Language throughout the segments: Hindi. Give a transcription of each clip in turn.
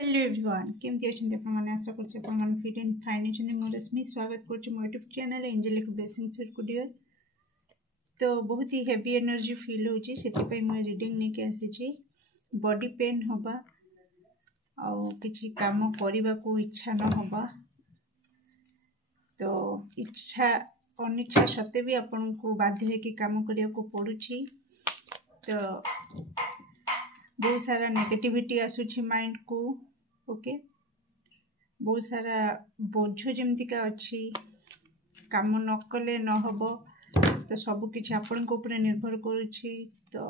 हेलो एवरीवन केमती अच्छे आपने आशा कर फिट एंड फाइन अच्छे मैं रश्मि स्वागत कर मो YouTube channel angelic blessing studio. तो बहुत ही हेवी एनर्जी फील होची से मुझे रीडिंग नहीं आसी बॉडी पेन होबा आउ किसी काम करने को इच्छा न होबा तो इच्छा अनिच्छा सत्वे भी आपन को बाध्य है कि काम करने को पड़ुछि। तो बहुत सारा नेगेटिविटी आसुछि माइंड को। ओके बहुत सारा बोझ जमतीका अच्छी काम न कले न हब तो सब किछि आपण को ऊपर निर्भर करुछि। तो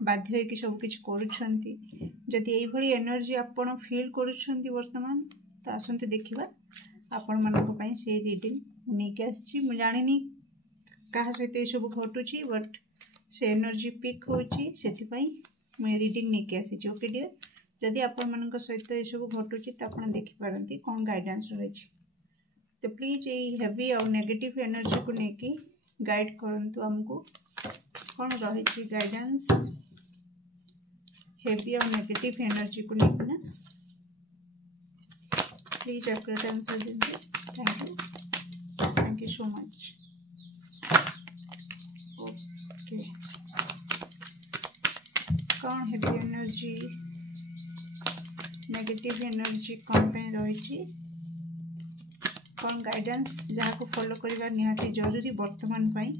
बाध्य है कि सब किछि करूछंती। जदि एई भली एनर्जी आपण फील करूछंती वर्तमान तो आसंते देखिबा आपण मानको पई से रीडिंग नेके आछि। मु जानिनी कहा सहित ए सब घटुछि बट से एनर्जी पिक होछि सेति पई मु रीडिंग नेके आछि। ओके डियर जदि आपण मानक सहित ये सब घटुछि तो आपण देखि पारंती कोन गाइडेंस रही। तो प्लीज ये हेवी और नेगेटिव एनर्जी को लेके गाइड करंतु हमको कौन रही गाइडेंस हेवी और नेगेटिव एनर्जी को लेके ना प्लीज एक्यूरेट आंसर दीजिए। Thank you so much. Okay कौन हेवी एनर्जी नेगेटिव एनर्जी कौन पे रही कौन गाइडेंस जहाँ को फॉलो करवा निहाती जरूरी वर्तमान पाई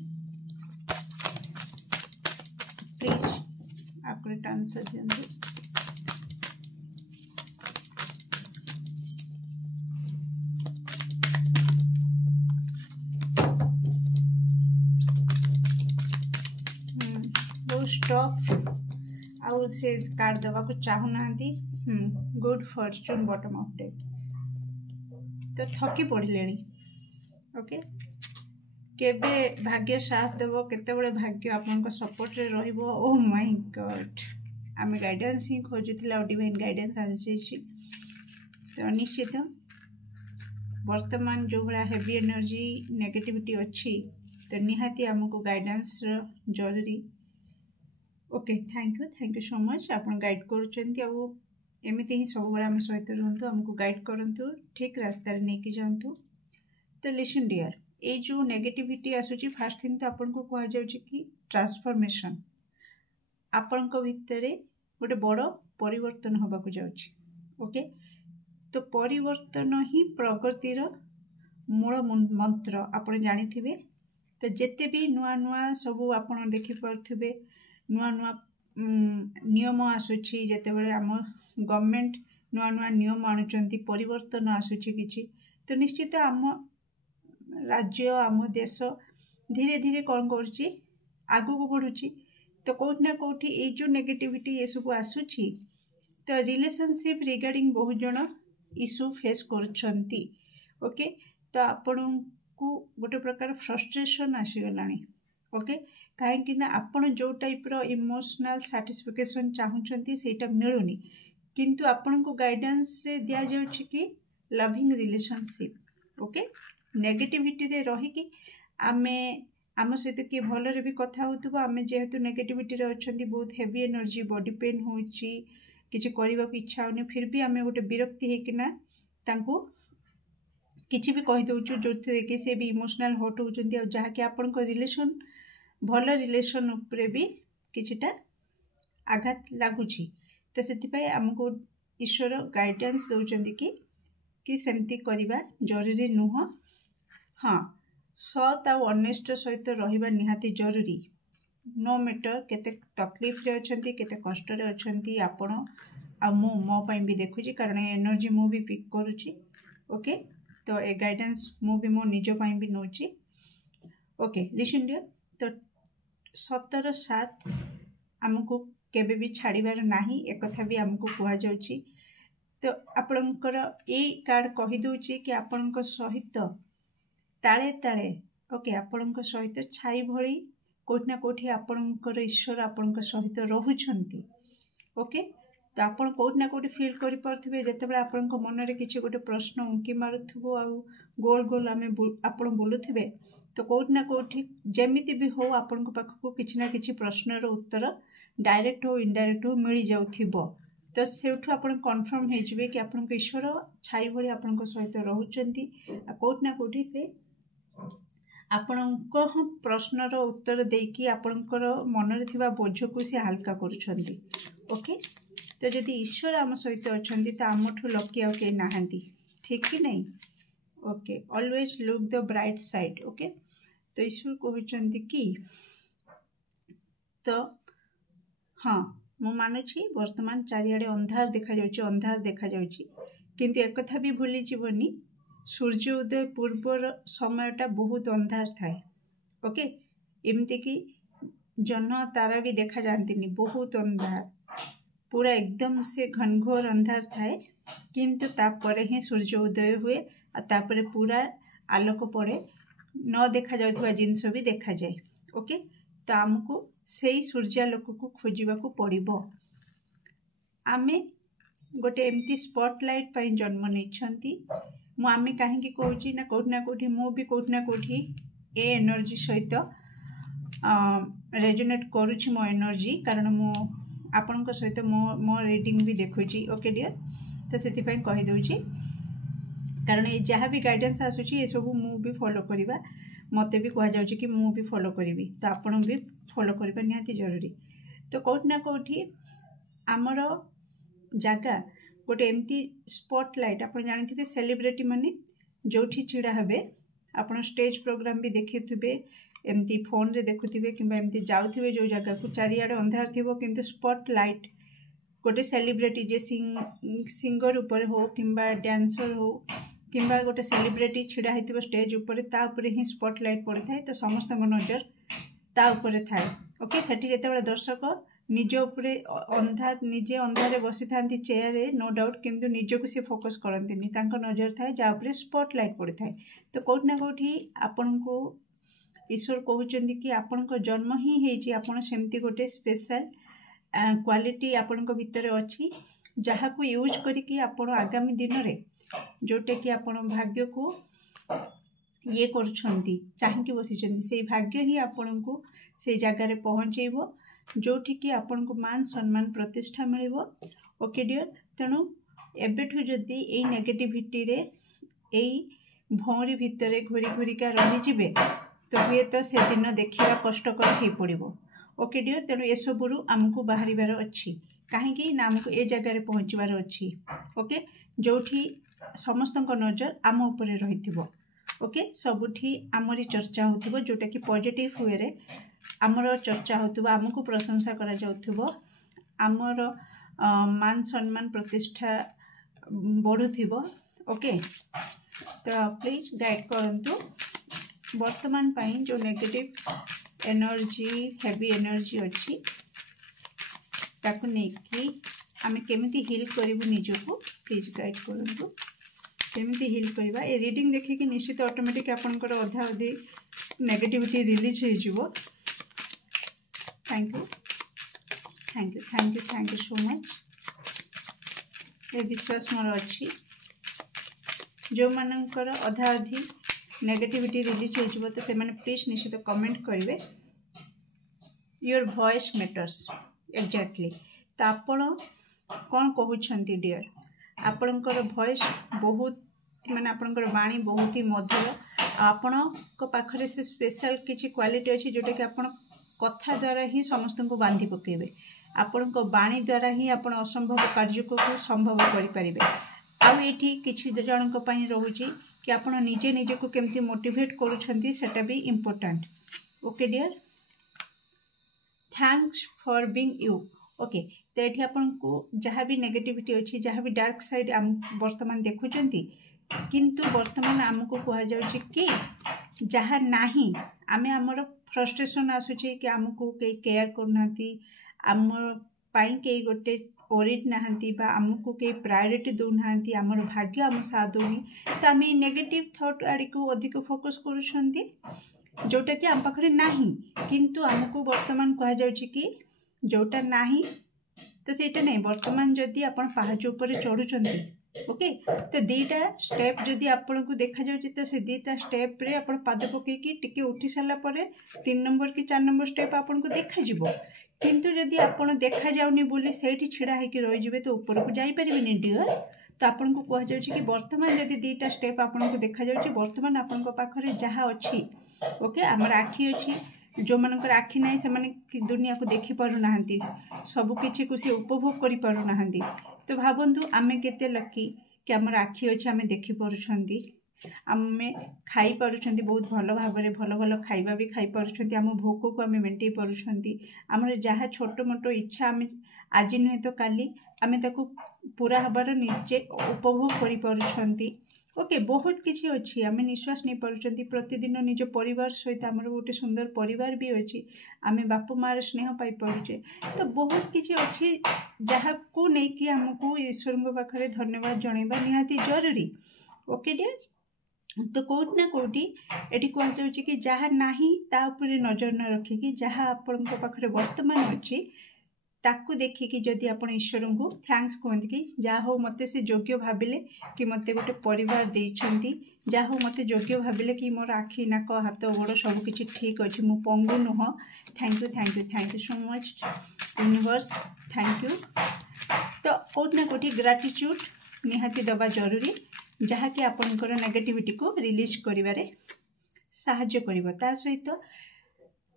प्लीज एक्यूरेट आंसर दियंतु। बहुत स्टफ आउ से कार्ड दवा को चाहू ना good Fortune bottom of deck तो थकी पड़े। ओके केबे भाग्य साथ देव केते भाग्य आपन सपोर्ट रे रहिबो। ओ माय गॉड आमे गाइडेंस ही खोजुथिला डिवाइन गाइडेंस आसी। तो निश्चित वर्तमान जो बड़ा हेवी एनर्जी नेगेटिविटी अच्छी तो निहाती हमको गाइडेंस जरूरी। Okay thank you so much आपन गाइड करूचंती आ एमती ही सब बड़ा आम सहित रुहतु हमको गाइड करूँ ठीक रास्तार नहीं कि जातु। तो लिसन डियर ये जो नेगेटिविटी आसूची फास्ट थिंग तो आपन को कह जाउची कि ट्रांसफॉर्मेशन आपन को भितरे गोटे बड़ परिवर्तन होबा को जाउची। ओके तो परिवर्तन ही प्रगतिर मूल मंत्र आपन जानिथिबे। तो जेते भी नुआ नुआ सब आपन देखि परथिबे नुआ नुआ नियम आसूची जेते बड़े आम गवर्नमेंट नुआ नुआ नियम आणुचंती परिवर्तन आसूची किछि तो निश्चित आम राज्य आम देश धीरे धीरे कौन करुच्ची आगु को बढ़ुची। तो कौट ना कौटी ये जो नेगेटिविटी ये सब आसूची तो रिलेशनशिप रिगार्डिंग बहुत जन इश्यू फेस करुछंती। ओके तो आपण को गोटे प्रकार फ्रस्ट्रेशन आसीगलानी। ओके कहीं ना आपण जो टाइप रो इमोशनल सैटिस्फैक्शन चाहूँगी सेटा मिलूनी किंतु आपण को गाइडेंस रे दिया जाउछि कि लविंग रिलेशनशिप। ओके नेगेटिविटी रे रही कि आमे आम सहित किए भलरे भी कथा होतबो आमे जेहेतु नेगेटिविटी रे अछंती बहुत हेवी एनर्जी बॉडी पेन होउछि किछि करबा को इच्छा होनी फिर भी आमे गोटे विरक्ति हे कि ना तांको किछि भी कहि दउछु जोथे कि से भी इमोशनल हट होउछंती आ जहा कि आपण को रिलेशन भल रिलेशन उपरे भी किछिटा आघात लागुची। तो से आमको ईश्वर गाइडेंस दौरान कि सेमती करवा जरूरी नुह। हाँ सत आउ ऑनेस्ट सहित रहिबा निहाती जरूरी नो मैटर केते तकलीफ रे अछंती केते कष्ट रे अछंती आपण आ मो पई भी देखुची कारण एनर्जी मु भी पिक करूची। ओके तो ए गाइडेंस मु भी मो निज पई भी नोची। ओके लिसन डियर तो 17/7 आमको केबे भी छाड़ीबार नाही एक कथा भी आमको कहा जाउची। तो आपणकर ए कार्ड कहि दउची कि आपणक सहित ताळे ताळे ओके आपणक सहित छाई भली कोठना कोठी आपणकर ईश्वर आपणक सहित रहुछंती। ओके तो आपण कोठना कोठी फील करि परथिबे जेतेबेले आपणक मन रे किछि गोटे प्रश्न उंकी मारुथबो आ गोल गोल आमे आपण बोलुथिबे तो कोठना कोठी जेमिति भी हो आपणक पाखको किछि ना किछि प्रश्नर उत्तर डायरेक्ट हो इनडायरेक्ट हो मिल जाउथिबो। तो सेठू आप कन्फर्म हो कि आपण ईश्वर छाई भाई आपण सहित रोचंती कोट ना कोठी से आपण प्रश्नर उत्तर देकी आपणकर मनरे थिबा बोझ को से हल्का करूछंती। ओके तो जदि ईश्वर आम सहित अच्छी तो आमठू लकी आउ के नाहांती, ठीक कि नहीं। Okay always look the bright side. Okay तो ईश्वर कहते कि तो हाँ मु मानुची वर्तमान चारिआडे अंधार देखा जाउची, अंधार देखा जाउची, किंतु एक कथा भी भूली जीवनी सूर्य उदय पूर्वर समयटा बहुत अंधार थाए। ओके एमती कि जन तारा भी देखा जाती, बहुत अंधार पूरा एकदम से घनघोर अंधार थाए, किंतु तापर ही सूर्य उदय हुए और तापर पूरा आलोक पड़े, न देखा जाउथबा जिनस भी देखा जाए। ओके तो आमको सेई सूर्यालोक को खोजिबा को पड़िबो। आमे गोटे एमती स्पॉटलाइट पाई जन्म नहीं मु आमे कहीं कहूँ ना कोठी मु भी कोठी ना कोठी ए एनर्जी सहित रेजोनेट करुछि मो एनर्जी, कारण मु आपण सहित मो रीडिंग भी देखुची। ओके डियर तो से कही दूची, कारण ये जहाँ भी गाइडेंस आसूची ये सब मु भी फॉलो करिबा, मते भी कह जाउची कि मु भी फॉलो करिवि, तो आपण भी फॉलो करिबा निहाती जरूरी। तो कोठी ना कोठी आमर जगह गोटे एमती स्पॉटलाइट आप जानते सेलिब्रिटी माने जोठी छिड़ा हेबे, आपण स्टेज प्रोग्राम भी देखुथिबे, एमती फोन रे देखुथिबे किंबा एमती जाउथिबे जो जगह को चारिआडे अंधार थिबो, किंतु स्पॉटलाइट गोटे सेलिब्रिटी जे सिंगर ऊपर हो किंबा डांसर हो किंबा गोटे सेलिब्रिटी छिड़ा हेतिबो स्टेज ऊपर, ता ऊपर ही स्पॉटलाइट पड़े थाए, तो समस्त नजर ता ऊपर थाए। ओके सेठी जेतेबेले दर्शक निज उपरे अंधार निजे अंधारे बसी थांती चेयर रे नो डाउट, किंतु निजको से फोकस करंतिनी, तांको नजर थाए जा उपरे स्पॉटलाइट पड़े थाए। तो कोठी ना कोठी आपण को ईश्वर कहउचंदी कि आपण को जन्म ही हेची, आपण सेमती गोटे स्पेशल क्वालिटी आपण को भितर अछि, जहाँ को यूज करिकी आपण आगामी दिन रे जोटे कि आपण भाग्य को ये करुछंती चाहिकी बसिचंती, से भाग्य ही आपण को से जगह रे पहुंचेबो जोठी कि आपण को मान सम्मान प्रतिष्ठा मिलिबो। ओके डियर तेणु एबेठु जदि एई नेगेटिविटी रे एई भौरी भितरे घुरी घुरिका रही जिबे तो हुए तो से दिन देखिबा कष्टकर हो पड़िबो। ओके डियर तेणु ए सबुरु आमको बाहरिबार अछि, कहीं ना आमको ए जगह रे पहुँचबार अछि। ओके जोठी समस्तक नजर आम उपरे रहिथिबो। ओके सबुठी आमरी चर्चा होथिबो, जोटा कि पॉजिटिव हुए रे आमर चर्चा होथिबो, आमको प्रशंसा करा जाउथिबो, आमर मान सम्मान प्रतिष्ठा बढ़ुथिबो। ओके तो प्लीज गाइड करंतु वर्तमान पाई जो नेगेटिव एनर्जी हेवी एनर्जी अच्छी ताकू नहीं आमे केमिति हिल करिवु निजको, प्लीज गाइड करंतु केमिति हिल करबा। ए रीडिंग देखिए निश्चित ऑटोमेटिक आपनकर अधा अधी नेगेटिविटी रिलीज हो जिवो। Thank you thank you thank you thank you so much. ए विश्वास मोर अच्छी जो मानकर अधा अधी नेगेटिविटी रिलीज हो तो से प्लीज निश्चित कमेंट करेंगे। योर वॉइस मैटर्स एक्जाक्टली तो आपण कौन कहते डियर, आपणकर वॉइस बहुत माने आपणकर वाणी बहुत ही मधुर, आपण पाखरे से स्पेशल किसी क्वालिटी अच्छी जोटा कि आपण कथा द्वारा ही समस्त को बांधि पकेबे, आपण वाणी द्वारा ही आपण असंभव कार्य को संभव करें। आउ ये किसी जन रोचे कि आप निजे निजे को केमती मोटिवेट करुछंती सेटा भी important. Okay dear thanks for being you. Okay तो ये आपन को जहाँ भी नेगेटिविटी अच्छी जहाँ भी डार्क साइड आम वर्तमान देखुचंती, किंतु वर्तमान आमको कह जाउची कि जहाँ नाही आमे आमर फ्रस्ट्रेशन आसुची कि आमको कई केयर करनाती, आम पाई कई गोटे ओरिड नहांती बा आमको कई प्रायोरिटी दौनाहांती, आमर भाग्य आम साथ दौनी, तो आम नेगेटिव थॉट आड़ को अधिक फोकस करुछंती जोटा कि आम पाखरे नाही, किंतु आमको वर्तमान कह जाउची कि जोटा नाही तो सेटा नहीं वर्तमान जदि आपण पहाच ऊपर चढ़ुचंती ओके तो दीटा स्टेप जदि आपन को देखा जाउची तो से दीटा स्टेप रे आपण पाद पकेकी टिके उठी साला परे 3 नंबर कि 4 नंबर स्टेप आपन को देखा जिवो किंतु जदि आपन देखा जाउनी बोली सेठी छिड़ा हेकी रहि जिवे तो ऊपर को जाई परिबेनी डियर तो आपन को कह जाउची कि वर्तमान जदि दीटा स्टेप आपन को देखा जाउची वर्तमान आपन को पाखरे जहा अछि ओके हमर आखी अछि जो मनकर आखि नाही से माने दुनिया को देखि पारु नाहंती सब किछि को से उपभोग करि पारु नाहंती तो भावंतु आमे केते लकी कि हमर आखि अछि आमे देखि पारुछंती आमे खाई पारुछंती बहुत भलो भाबरे भलो भलो खाइबा भी खाई पारुछंती आम भोक को आमे मेंटेई पारुछंती हमर जहा छोटो मोटो इच्छा आमे आज नुहे तो काली आमे ताको पूरा हबार निजे उपभोग करि पारुछंती ओके बहुत किछि अछि आमे निश्वास नै पारुछंती प्रतिदिन निज परिवार सहित हमर गोटे सुंदर परिवार भी अछि आमे बापू मार स्नेह पाई पारुछे तो बहुत किछि अछि जहा को नै कि हमकु ईश्वर को पाखरे धन्यवाद जणैबा निहाती जरूरी ओके डियर तो कोट ना कोटी एटी कह जाउची कि जहा नाही ता ऊपर नजर न रखी कि जहा आपन को पाखरे वर्तमान अछि ताकू देखी कि जदि आपण ईश्वर को थैंक्स कहते कि जहा हो मते से योग्य भाबिले कि मते गोटे परिवार देइछंती जहा हो मते योग्य भाबिले कि मोर आखि नाक हाथ गोड़ सब किछि ठीक अछि मु पंगु नुह thank you so much universe thank you तो कोट ना कोटी ग्रेटिट्यूड निहाती दबा जरूरी जहा कि आपनकर नेगेटिविटी को रिलीज करिवारे साहाय्य करिवो ता सहित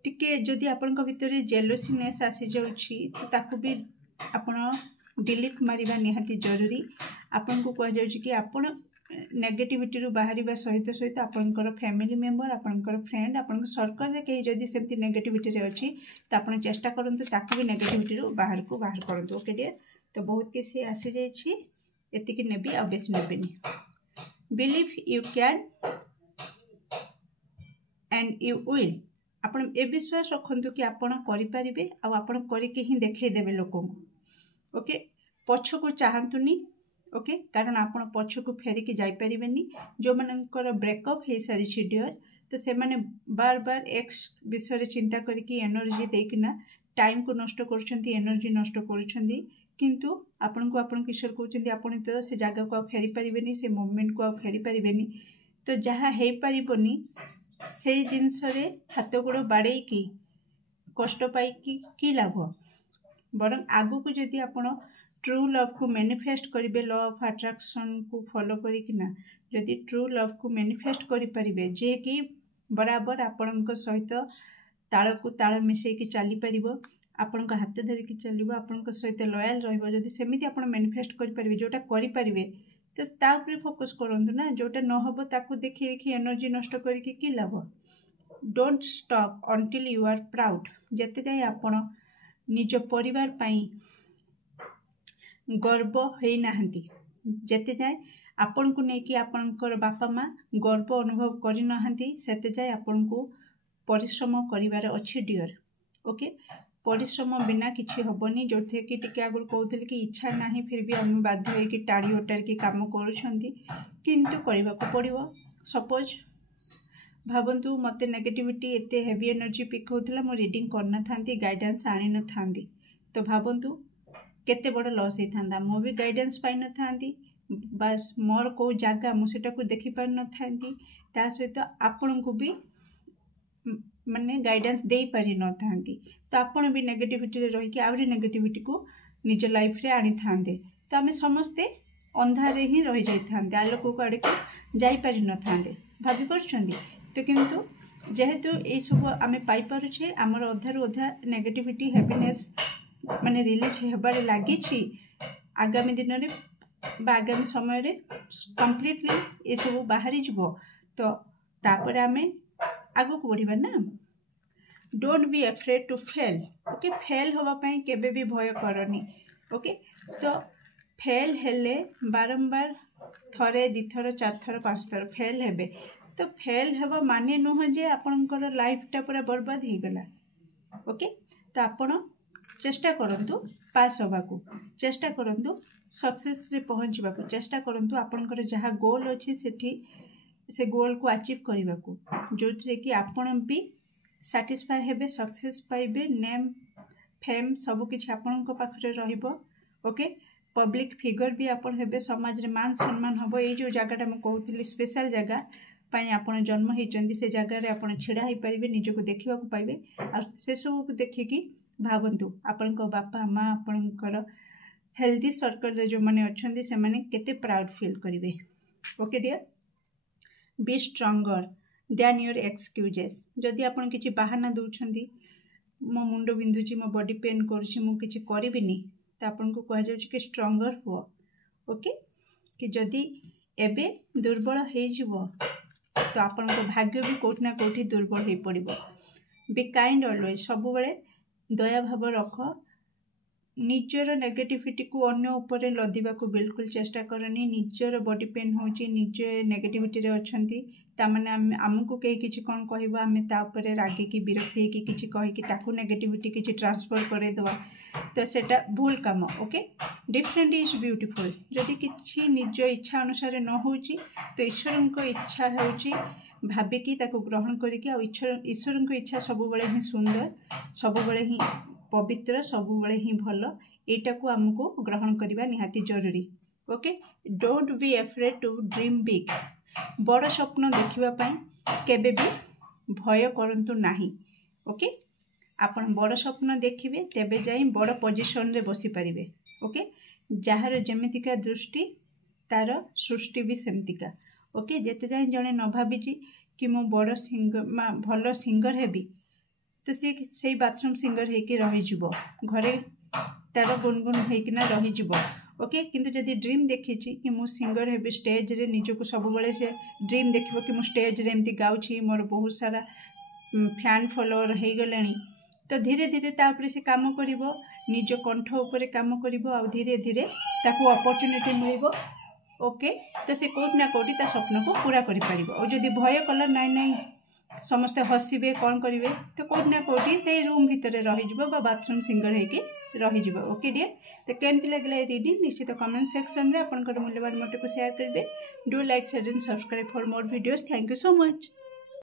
टिके जदि आपन भितर जेलोसीनेस आसी जाउछि तो ताकू भी आपण डिलीट मारिबा निहाती जरूरी आपन को कह जाउछि कि आपण नेगेटिविटी रु बाहरिबा सहित सहित आपनकर फैमिली मेंबर आपनकर फ्रेंड आपन सर्कल जे कहि जदि सेमती नेगेटिविटी रे अछि तो आपण चेष्टा करंतु ताकू भी नेगेटिविटी रु बाहर करंतु ओके डियर तो बहुत किसी आसी जाइछि एतिकी नेबी आ बेसी नेबेनी believe you can and you will आपण ए विश्वास रखंतु कि आपण करि परिबे आ आपण करिके ही देखै देबे लोक ओके पछ को चाहंतुनी ओके कारण आपण पछ को फेरी के जाई परिबेनी जो मनकर ब्रेकअप हे सारी डियर तो से माने बार बार एक्स विषय चिंता करिकी एनर्जी देकिना टाइम को नष्ट करछंती एनर्जी नष्ट करछंती किंतु आपण को ईश्वर कहउछंती आपण तो से जगह को फेरी परिबेनी से मोमेंट को फेरी परिबेनी तो जहा हे परिबोनी से जिनस रे हाथ गोड़ बाड़े की कष्ट पाई की लाभ बरं आगु को जदि आपण ट्रू लव को मैनिफेस्ट करिवे लॉ ऑफ अट्रैक्शन को फॉलो करिकिना जदि ट्रू लव को मैनिफेस्ट करि परिबे जे कि बराबर आपण सहित ताल को ताल मिसई की चली परिबो आपण हाथ धरिकी चलिबो आपण सहित लॉयल रहिबो जदि सेमिति आपण मैनिफेस्ट करि परिबे जोटा करि परिबे तो ता ऊपर फोकस करंतु ना जोटा न हबो ताकू देखि देखि एनर्जी नष्ट करिके की लाभ don't stop until you are proud जते जाय आपण निज परिवार पई गर्व हेई नाहंती जते जाय आपण को नेकी आपनकर बापा माँ गर्व अनुभव करि नाहंती सेते जाय आपण को परिश्रम करिवार अछि डियर ओके परिश्रम बिना किछि हबनी जो थे कि टिके आगुर कहउतली कि इच्छा नाही फिर भी हम बाध्य होई कि टाड़ी ओटार की काम करूछंती किंतु करबा को पड़िबो सपोज भावंतु मते नेगेटिविटी एते हेवी एनर्जी पिक होतला मो रीडिंग करना थांती गाइडेंस आनी न थांती तो भावंतु केते बड़ लॉस हे थांदा मो भी गाइडेंस पाई न थांती बस मोर को जागा मु सेटा को देखि पार न थांती ता सहित आपन को भी माने गाइडेंस दे पारि न थांती तो आपण भी नेगेटिविटी रे रही कि आवरी नेगेटिविटी को निज लाइफ रे आनी थांते तो आमे समस्ते अंधारे ही रही जाई थांते आलोक को आड़े को जाई पारि न थांते भाबी परछंती तो किंतु जेहेतु ए सब आमे पाई पारुछे हमर अधारु अधा नेगेटिविटी हैप्पीनेस माने रिलीज हेबारे लागि छी आगामी दिन रे बा आगामी समय रे कंप्लीटली ए सब बाहरी जिवो तो तापर आमे आगु को बढ़िबा ना don't be afraid to fail okay fail होवा पई केबे भी भय करनी ओके तो फेल हेले बारंबार थरे दिथर चार थर पांच थर फेल हेबे तो फेल हेबा माने नुह जे आपनकर लाइफ टा पूरा बर्बाद हो गला ओके तो आपण चेष्टा करंतु पास होबा को चेष्टा करंतु सक्सेस रे पहुंचबा को चेष्टा करंतु आपनकर जहा गोल अछि सेठी से गोल को अचीव करबा को जो थे कि आपण भी सैटिस्फाई हेबे सक्सेस पाइबे नेम फेम सबकिछि आपणको पाखरे रहिबो। ओके पब्लिक फिगर भी आपण हेबे समाज रे मान सम्मान हबो। ए जो जगहटा म कहउतिली स्पेशल जगह पाई आपण जन्म होइचंदी से जगह रे आपण छिड़ा होई परिबे निज को देखिबा को पाइबे आ से सब को देखि कि भावंतु आपणको बापा माँ आपणकर हेल्दी सर्कल रे जो माने अछंदी से माने केते प्राउड फील करिवे। Okay dear be stronger than your excuses. जदि आपण किछि बहाना दउछंदी मो मुंडो बिंदुची मो बॉडी पेन करूची मु किछि करिबिनी तो आपन को कह जाउछि कि स्ट्रॉन्गर हो। ओके कि जदि एबे दुर्बल हे जिवो तो आपन को भाग्य भी कोठ ना कोठी दुर्बल हे पड़िबो। बी काइंड ऑलवेज सब बेले दया भाव रख। निजर नेगेटिविटी को अन्य ऊपर लदिबा को बिल्कुल चेष्टा करनी। निजर बॉडी पेन होची निजे नेगेटिविटी रे अछंती ता माने हमकु कहि किछि कोन कहबो आमे ता ऊपर रागी की विरक्ति की किछि कहि कि ताकू नेगेटिविटी किछि ट्रांसफर करे दवा तो सेटा भूल काम। Okay different is beautiful. जदि किछि निज इच्छा अनुसार न होची तो ईश्वर को इच्छा होची भाबिकी ताकू ग्रहण करिकि आ ईश्वर को इच्छा सब बेले ही सुंदर सब बेले ही पवित्र सब बेले ही भल एटा को हमको ग्रहण करबा निहाती जरूरी। Okay don't be afraid to dream big. बड़ स्वप्न देखिबा पई केबे भी भय करंतु नाही। ओके आपण बड़ स्वप्न देखिबे तेबे जाई बड़ पोजीशन रे बसी परिबे। ओके जहार जेमितिका दृष्टि तार सृष्टि भी सेमतिका। ओके जेते जाई जने न भाबिची कि मो बड़ सिंगर भल सिंगर हेबी तो से बाथरूम सिंगर हेकि रही जिवो घरे तार गुनगुन हेकिना रही जिवो। ओके किंतु जदि ड्रीम देखिछि कि मु सिंगर हेबी स्टेज रे निजको सब बेले से ड्रीम देखिबो कि मु स्टेज रे एमती गाउछि मोर बहुत सारा फैन फॉलोअर हे गलेनी तो धीरे धीरे तापरे से काम करिवो निज कंठ ऊपर काम करिवो आ धीरे धीरे ताकू अपॉर्चुनिटी मिलिबो। ओके तो से कोट ना कोटी ता स्वप्न को पूरा करि परिबो। और जदि भय कलर नाइ नाइ समस्ते हसिबे कौन करिवे तो कोट ना कोटी से रूम भितर रही जिवो बा बाथरूम सिंगर हेकि रही जिवो। ओके डियर तो केमती लागले रीडिंग निश्चित कमेंट सेक्शन रे आपनकर मूल्यवान मत को शेयर करबे। Do like share and subscribe for more videos. Thank you so much.